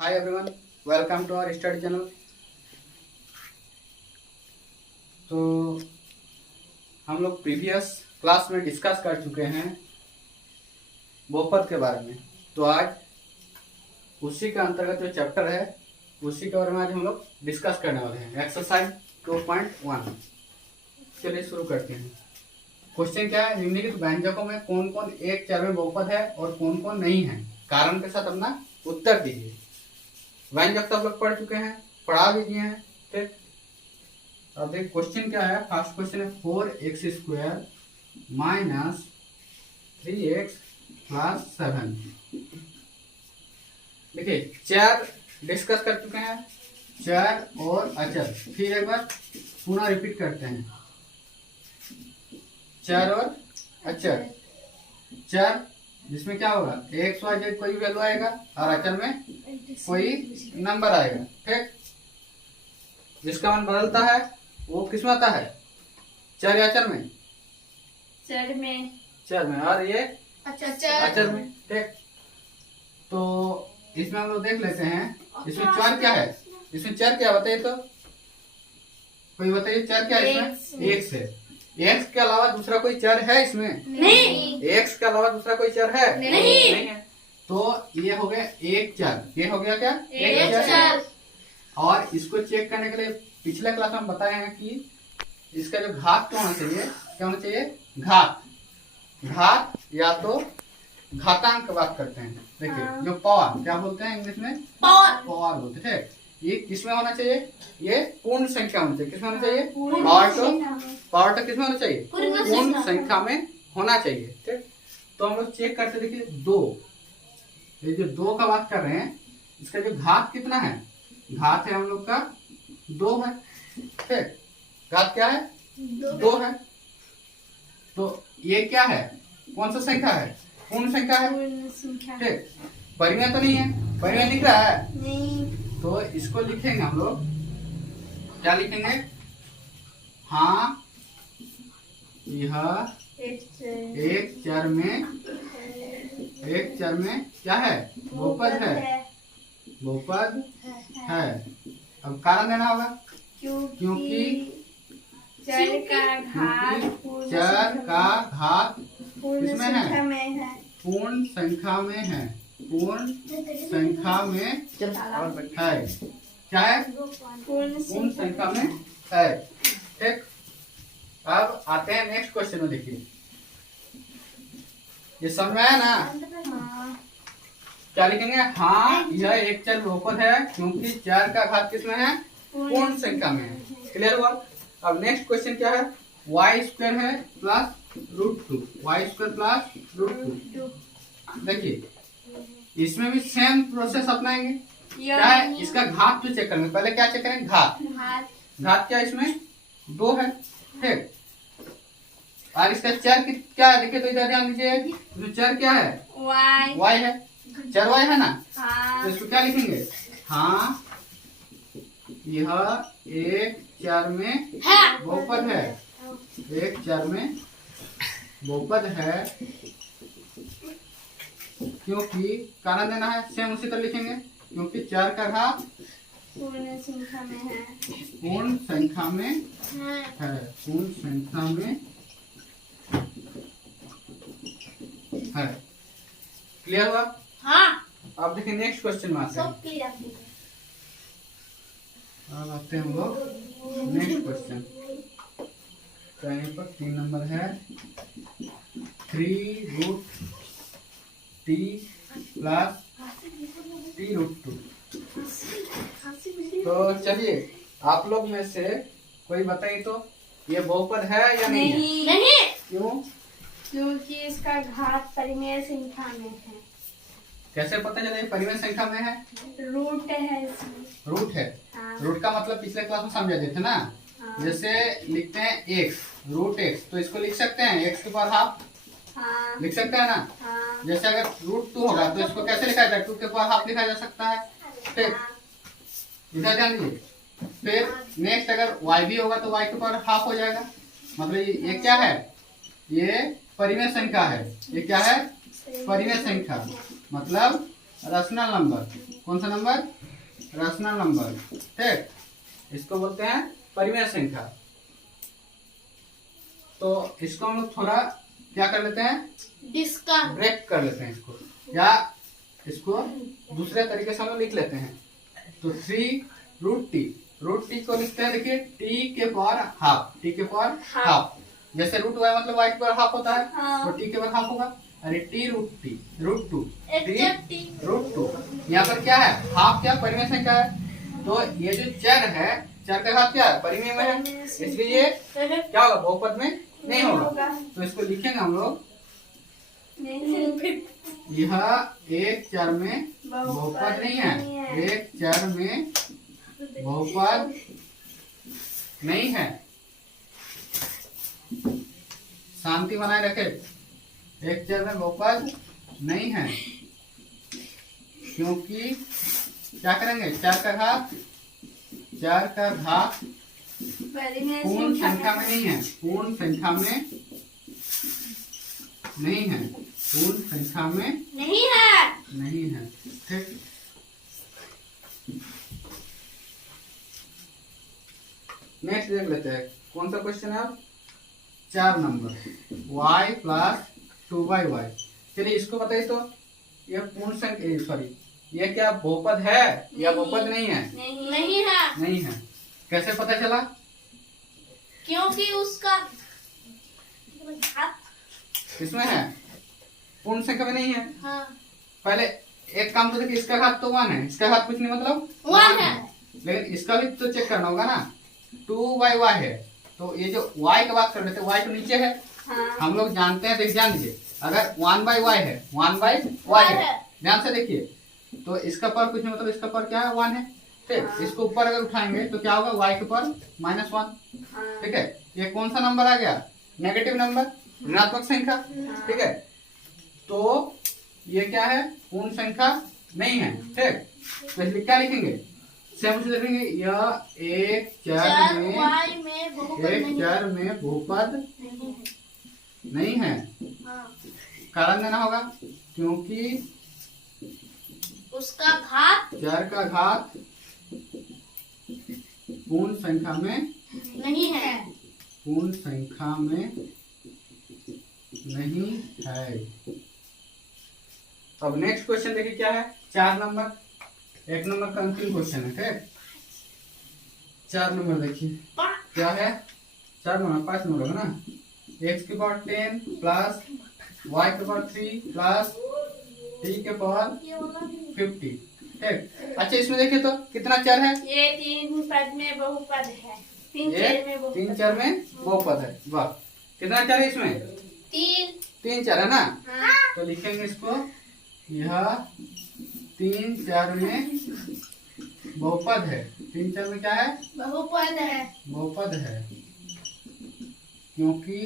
Hi everyone, welcome to our study channel. तो हम लोग प्रीवियस क्लास में डिस्कस कर चुके हैं बहुपद के बारे में। तो आज उसी के अंतर्गत जो चैप्टर है उसी के बारे में आज हम लोग डिस्कस करने वाले हैं। एक्सरसाइज 2.1। चलिए शुरू करते हैं। क्वेश्चन क्या है? निम्नलिखित व्यंजकों में कौन कौन एक चर में बहुपद है और कौन कौन नहीं है, कारण के साथ अपना उत्तर दीजिए। व्यंजक तो आप लोग पढ़ चुके हैं, पढ़ा भी दिए हैं, ठीक। अब देखिए क्वेश्चन क्या है। फर्स्ट क्वेश्चन है 4x² माइनस 3x प्लस 7। देखिए चर डिस्कस कर चुके हैं, चर और अचर। फिर एक बार पुनः रिपीट करते हैं। चर और अचर। चर जिसमें क्या होगा, एक्स वाई जेड कोई वैल्यू आएगा और अचर में कोई नंबर आएगा, ठीक। जिसका मान बदलता है वो किस में आता है, चर या अचर में? चर में। चर में। और ये अचर में, ठीक। तो इसमें हम लोग देख लेते हैं इसमें चर क्या है। इसमें चर क्या बताइए तो, कोई बताइए चर क्या है इसमें? एक्स है। एक्स के अलावा दूसरा कोई चर है इसमें? नहीं। एक्स के अलावा दूसरा कोई चर है? नहीं है। तो ये हो गया एक चर। ये हो गया क्या? एक चर। और इसको चेक करने के लिए पिछले क्लास में हम बताए हैं कि इसका जो घात क्या होना चाहिए, क्या होना चाहिए? घात। घात या तो घातांक बात करते हैं। देखिए जो पावर क्या बोलते हैं इंग्लिश में? पावर बोलते हैं। ये किसमें होना चाहिए? ये पूर्ण संख्या होना चाहिए। किसमें होना चाहिए? पावर तो किसमें होना चाहिए? पूर्ण संख्या में होना चाहिए, ठीक। तो हम लोग चेक करते, देखिए 2। ये जो 2 का बात कर रहे हैं, इसका जो घात कितना है? घात है हम लोग का 2 है, ठीक। घात क्या है? 2 है। तो ये क्या है, कौन सा संख्या है? पूर्ण संख्या है, ठीक। परिमेय तो नहीं है? परिमेय दिख रहा है? नहीं। तो इसको लिखेंगे हम लोग, क्या लिखेंगे? हाँ, यह एक चर में क्या है? बहुपद है। बहुपद है। अब कारण देना होगा, क्योंकि चर का घात किसमें है? है। पूर्ण संख्या में है। पूर्ण संख्या में है। क्या है? पूर्ण संख्या में है, ठीक। अब आते हैं नेक्स्ट क्वेश्चन में। देखिए ये समझ में आया ना? क्या लिखेंगे? हाँ, यह एक चर बहुपद है क्योंकि चर का घात किसमें है? पूर्ण संख्या में है। क्लियर हुआ? अब नेक्स्ट क्वेश्चन क्या है? y² है प्लस √2। y² plus √2। देखिए इसमें भी सेम प्रोसेस अपनाएंगे। क्या है? इसका घात तो चेक करेंगे। पहले क्या चेक करेंगे? घात। घात क्या इसमें? 2 है, ठीक। और इसका चर क्या है? देखिए तो इधर ध्यान दीजिए, जो चर क्या है? y है। चर y है ना? तो इसको क्या लिखेंगे? हाँ, यह एक चर में बहुपद है। एक चर में बहुपद है क्योंकि कारण देना है, सेम उसी तरह लिखेंगे, क्योंकि चर का घात पूर्ण संख्या में है। पूर्ण संख्या में है। पूर्ण संख्या में है। क्लियर हुआ? हाँ। अब देखिए नेक्स्ट क्वेश्चन में आते हैं। अब आते हैं हम लोग नेक्स्ट क्वेश्चन। तो यहाँ पर 3 नंबर है 3√t प्लस t√2। तो चलिए आप लोग में से कोई बताइए तो, ये बहुपद है या नहीं है? नहीं। क्यों? क्योंकि इसका घात परिमेय संख्या में है। कैसे पता चले परिमेय संख्या में है? रूट है इसमें। रूट है। हाँ। रूट का मतलब पिछले क्लास में समझा देते ना। हाँ। जैसे लिखते हैं x, √x, तो इसको लिख सकते हैं x के पावर हाफ। हाँ। लिख सकते हैं ना? हाँ। जैसे अगर √2 होगा तो इसको कैसे लिखा जाए? 2 के पावर हाफ लिखा जा सकता है, ठीक। इधर ध्यान दीजिए। फिर नेक्स्ट अगर y भी होगा तो y के पावर हाफ हो जाएगा। मतलब ये क्या है? ये परिमेय संख्या है। ये क्या है? परिमेय संख्या। मतलब रेशनल नंबर। कौन सा नंबर? Rational number. ठीक, इसको बोलते हैं परिमेय संख्या। तो इसको हम लोग थोड़ा क्या कर लेते हैं, ब्रेक कर लेते हैं इसको, या इसको दूसरे तरीके से हम लोग लिख लेते हैं। तो 3√t, रूट टी को लिखते हैं, देखिए t के पावर हाफ, t के पावर हाफ। जैसे रूट y मतलब y के पावर हाफ होता है, तो t के पावर हाफ होगा। अरे √2 यहाँ पर क्या है, हाफ क्या परिमेय संख्या है। तो ये जो चर है, चर का घात क्या है, परिमेय में है, इसलिए ये क्या होगा, बहुपद में नहीं होगा। तो इसको लिखेंगे हम लोग, यह एक चर में बहुपद नहीं है, एक चर में बहुपद नहीं है। शांति बनाए रखे, एक चर में बहुपद नहीं है, क्योंकि क्या करेंगे, चार का घात पूर्ण संख्या में नहीं है, पूर्ण संख्या में नहीं है, पूर्ण संख्या में नहीं है। ठीक, नेक्स्ट देख लेते हैं, कौन सा क्वेश्चन है, 4 नंबर, y प्लस 2y। चलिए इसको बताइए, तो ये पूर्ण संख्या, सॉरी ये क्या बहुपद है या बहुपद नहीं है? नहीं है। कैसे पता चला? क्योंकि उसका किसमें है, पूर्ण संख्या में नहीं है। हाँ। पहले एक काम तो देखिए, इसका घात तो 1 है, इसका घात कुछ नहीं मतलब 1 है, लेकिन इसका भी तो चेक करना होगा ना। 2y है, तो ये जो y की बात कर रहे थे, y तो नीचे है। हाँ। हम लोग जानते हैं, ध्यान दीजिए, अगर 1/y है, 1/y है, ध्यान से देखिए, तो इसका पर कुछ नहीं मतलब, इसका पर क्या है, 1 है। ठीक, इसको ऊपर अगर उठाएंगे तो क्या होगा, y के पर -1। ठीक है, ये कौन सा नंबर आ गया, नेगेटिव नंबर, ऋणात्मक संख्या। ठीक है, तो ये क्या है, पूर्ण संख्या नहीं है। ठीक, तो इसलिए क्या लिखेंगे, सेम उसे लिखेंगे, यह एक चर में बहुपद नहीं है। कारण देना होगा, क्योंकि उसका घात चर का घात पूर्ण संख्या में नहीं है, पूर्ण संख्या में नहीं है। अब नेक्स्ट क्वेश्चन देखिए क्या है, 4 नंबर, 1 नंबर का अंतिम क्वेश्चन है। ठीक, 4 नंबर देखिए क्या है, 4 नंबर 5 नंबर होगा ना, x के पावर 10 प्लस y के पावर 3 प्लस t के पावर 50। ठीक, अच्छा इसमें देखिए तो कितना चर है, ये 3 पद में बहुपद है, 3 ये चर में 3 चर में बहुपद है। वाह, कितना चर है इसमें, 3 चर है ना। तो लिखेंगे इसको, यह 3 चर में बहुपद है। 3 चर में क्या है, बहुपद है, बहुपद है, क्योंकि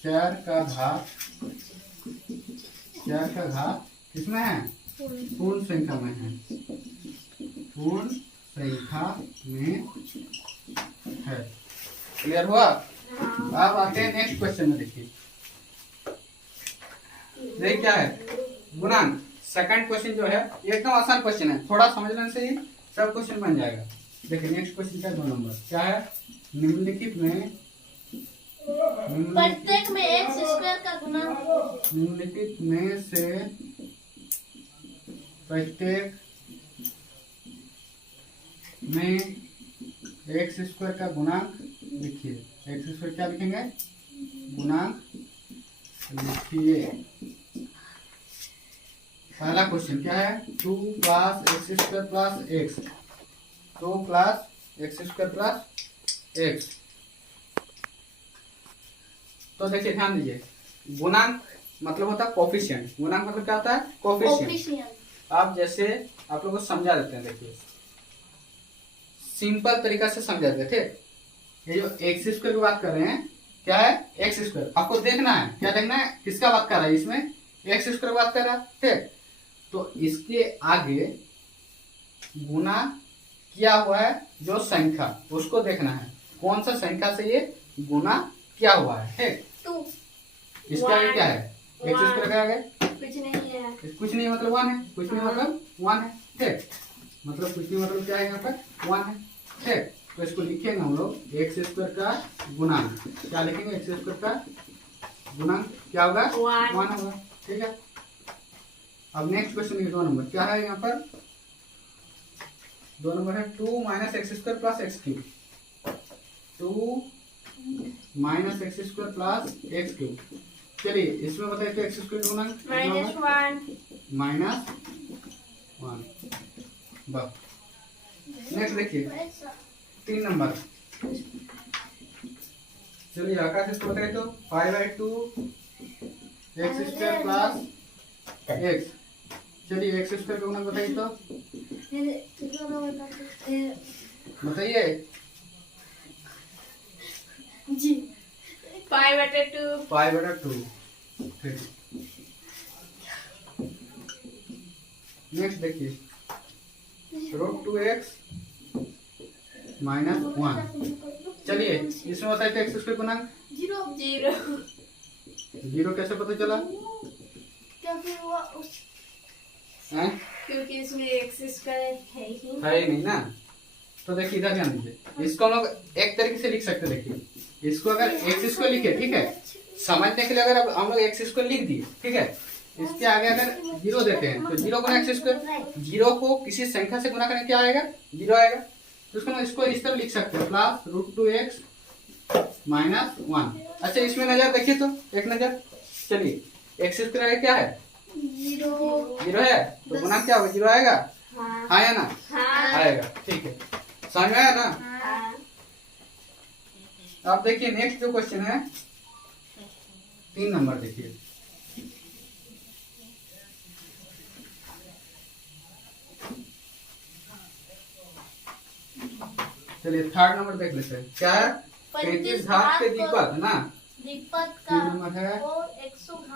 चर का घात किसमें है, पूर्ण संख्या में है, पूर्ण संख्या में है। क्लियर हुआ? अब आते हैं नेक्स्ट क्वेश्चन में। देखिए क्या है, गुणांक। सेकंड क्वेश्चन जो है ये एकदम आसान क्वेश्चन है, थोड़ा समझने से ही सब क्वेश्चन बन जाएगा। देखिए नेक्स्ट क्वेश्चन का 2 नंबर क्या है, निम्नलिखित में प्रत्येक में x² का गुणांक, निम्नलिखित में से प्रत्येक में x² का गुणांक लिखिए। x² क्या लिखेंगे, गुणांक लिखिए। पहला क्वेश्चन क्या है, 2 plus x² plus x, 2 plus x² plus x। तो देखिए ध्यान दीजिए, गुणांक मतलब होता है कोफिशिएंट। गुणांक मतलब क्या होता है, कोफिशिएंट। आप जैसे आप लोगों को समझा देते हैं, देखिए सिंपल तरीका से समझा देते हैं। ये जो x² की बात कर रहे हैं, क्या है, x²। आपको देखना है, क्या देखना है, किसका बात कर रहा है, इसमें x² बात कर रहा है। ठीक, तो इसके आगे गुना किया हुआ है जो संख्या, उसको देखना है कौन सा संख्या से ये गुना किया हुआ है। ठीक, इसके आगे क्या है, एक्स स्क्वायर का आगे कुछ नहीं है। कुछ नहीं मतलब 1 है, कुछ नहीं मतलब 1 है, ठीक। मतलब कुछ नहीं मतलब क्या है, यहाँ पर 1 है, ठीक। तो इसको लिखेंगे हम लोग एक्स स्क्वायर का गुणांक। क्या लिखेंगे, एक्स स्क्वायर का गुणांक क्या होगा, 1 होगा, ठीक है। अब नेक्स्ट क्वेश्चन 2 नंबर क्या है, यहाँ पर 2 नंबर है 2 minus x square plus x cube. 2 minus x square plus x cube. चलिए इसमें बताइए तो एक्स स्क्वायर गुणांक -1 -1। बस नेक्स्ट देखिए 3 नंबर। चलिए आकाश इसको बताइए तो 5/2 एक्स स्क्वायर प्लस एक्स। चलिए एक्स स्क्वायर का गुणांक बताइए तो बताइए जी 5/2 5/2। नेक्स्ट देखिए √2x -1। चलिए इसमें बताइए तो एक्स स्क्वायर गुणांक 0 जीरो कैसे पता चला हैं? क्योंकि इसमें एक्स स्क्वायर है ही है ही नहीं ना। तो देखिए इधर ध्यान दीजिए, इसको हम लोग एक तरीके से लिख सकते हैं। देखिए इसको अगर एक्स स्क्वायर लिखे, ठीक है, समझने के लिए अगर अब हम लोग एक्स स्क्वायर लिख दिए, ठीक है, इसके आगे अगर 0 देते हैं तो 0 गुना एक्स स्क्वायर, 0 को किसी संख्या से गुना करें क्या आएगा, 0 आएगा। तो इसको इस तरह लिख सकते हैं प्लस √2x -1। अच्छा इसमें नजर देखिए तो एक नजर। चलिए एक्स स्क्वायर क्या है, 0 है, तो गुना क्या होगा, 0 आएगा, हाँ या ना, आएगा, ठीक है, समझ में आया ना। अब देखिए नेक्स्ट जो क्वेश्चन है 3 नंबर देखिए। चलिए 3rd नंबर देख लेते हैं क्या है, 35 घात के द्विपद है ना। द्विपद 3 नंबर है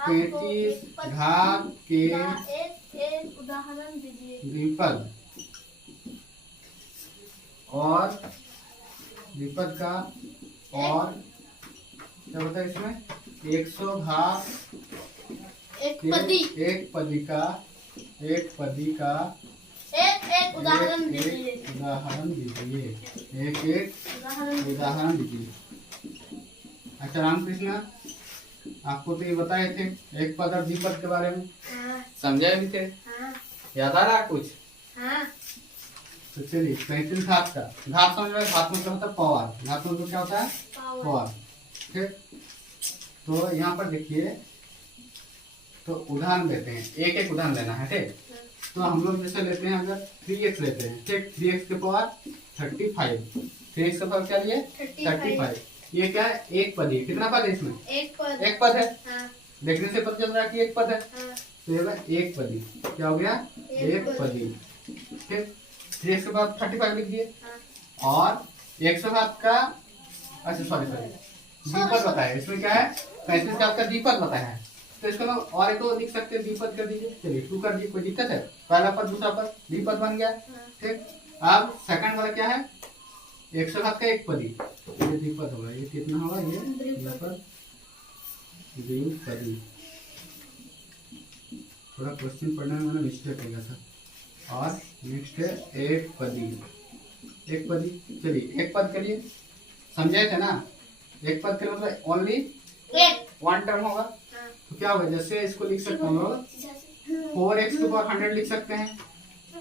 35 घात के एक उदाहरण दीजिए। द्विपद और द्विपद का और क्या होता है इसमें 100 घात एक पदी एक पदी का एक उदाहरण दीजिए। एक उदाहरण दीजिए। अच्छा रामकृष्ण आपको तो ये बताए थे एक पद और द्विपद के बारे में, समझाए भी थे, याद आ रहा कुछ? तो चलिए 35 घात का, घात समझ रहे, घात मतलब होता है पावर, घात मतलब क्या होता है, पावर, ठीक। तो यहाँ पर देखिए तो उदाहरण देते हैं, एक एक उदाहरण लेना है, ठीक। तो हम लोग जैसे लेते हैं अगर 3x लेते हैं, ठीक, 3x के पावर 35, 3x का पावर क्या लिए 35। ये क्या है, एक पद है, कितना पद है इसमें, एक पद है, देखने से पता चल रहा है कि एक पद है, तो ये एक पदी क्या हो गया, एक पदी, ठीक। 3x के बाद 35 लिख दिए और 107 का, अच्छा सॉरी द्विपद बताया, इसमें क्या है 35 का आपका द्विपद बताया है, तो इसको ना और एक तो लिख सकते हैं, द्विपद कर दीजिए। चलिए 2 कर दीजिए, कोई दिक्कत है, पहला पद दूसरा पद द्विपद बन गया, ठीक। अब सेकंड वाला क्या है 107 का एक पदी, ये द्विपद होगा, ये कितना होगा, ये द्विपद द्विपदी। थोड़ा क्वेश्चन पढ़ने में मैंने मिस्टेक हो गया था। और नेक्स्ट है एक पदी, एक पदी। चलिए एक पद करिए, समझाए थे ना, एक पद के मतलब ओनली वन टर्म होगा, तो क्या होगा, जैसे इसको लिख सकते हैं हम लोग 4x के पावर 100 लिख सकते हैं,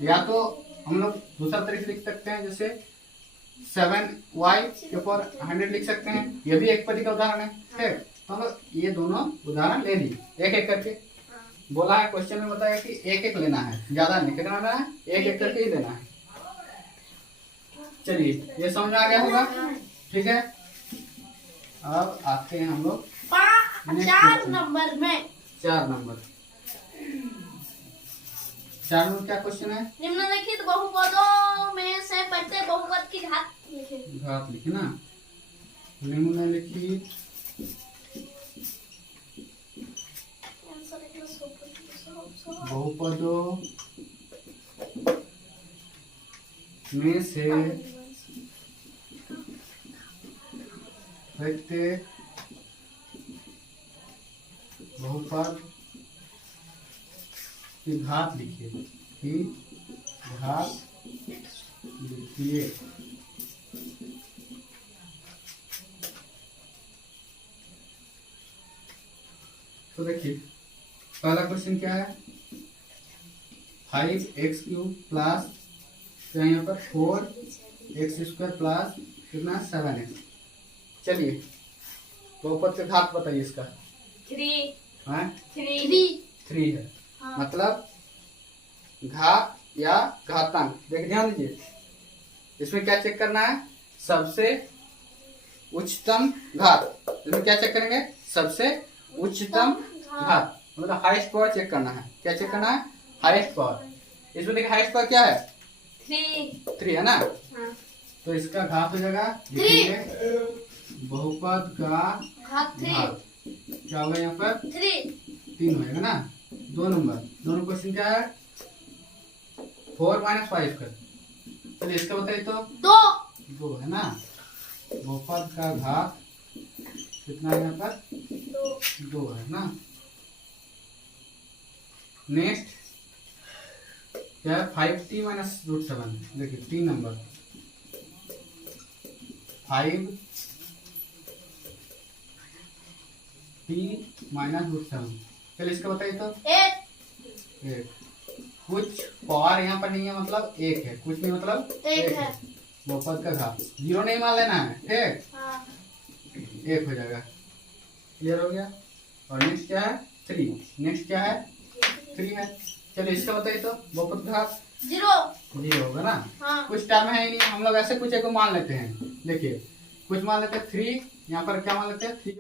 या तो हम लोग दूसरा तरीके से लिख सकते हैं, जैसे 7y के पावर 100 लिख सकते हैं, ये भी एक पदी का उदाहरण है, ठीक। तो हम लोग ये दोनों उदाहरण ले लिए एक एक करके, बोला है क्वेश्चन में बताया कि एक एक लेना है, ज्यादा नहीं, कितना लेना है, एक एक करके ही लेना है। चलिए ये समझ में आ गया होगा, ठीक है। अब आते हैं हम लोग 4 नंबर में। 4 नंबर क्या क्वेश्चन है, निम्नलिखित बहुपदों में से प्रत्येक बहुपद की घात लिखें। घात लिखे ना, निम्नलिखित बहुपदों में से प्रत्येक बहुपद की घात लिखिए, की घात लिखिए। तो देखिए पहला क्वेश्चन क्या है, 5x³ प्लस यहाँ पर 4x² प्लस कितना 7x। चलिए बहुपद का घात बताइए इसका। 3 है। हाँ। मतलब घात या घातांक, देख ध्यान दीजिए, इसमें क्या चेक करना है, सबसे उच्चतम घात। इसमें क्या चेक करेंगे, सबसे उच्चतम घात, मतलब हाईएस्ट पावर चेक करना है। क्या चेक करना है, हाईएस्ट पावर। इसमें देखिए हाईएस्ट पावर क्या है, 3 है ना। हाँ। तो इसका घात हो जाएगा, लिखेंगे बहुपद का घात 3 घात क्या होगा यहाँ पर 3 होगा ना। 2 नंबर, दोनों क्वेश्चन क्या है, 4 - 5 का। चलिए इसका बताइए तो 2 है ना। बहुपद का घात कितना है यहाँ पर, 2 है ना। नेक्स्ट क्या है, 5t - √7। देखिए 3 नंबर, 5t - √7। चलिए इसका बताइए तो 1। कुछ पावर यहाँ पर नहीं है, मतलब 1 है, कुछ नहीं मतलब 1 है। बहुपद का घात 0 नहीं मान लेना है, ठीक। 1 हो जाएगा, क्लियर हो गया। और नेक्स्ट क्या है, 3। नेक्स्ट क्या है, 3 है। चलिए इसका बताइए तो बहुपद का घात 0 होगा ना। हाँ। कुछ टर्म है ही नहीं, हम लोग ऐसे कुछ एक मान लेते हैं। देखिए कुछ मान लेते हैं 3, यहाँ पर क्या मान लेते हैं 3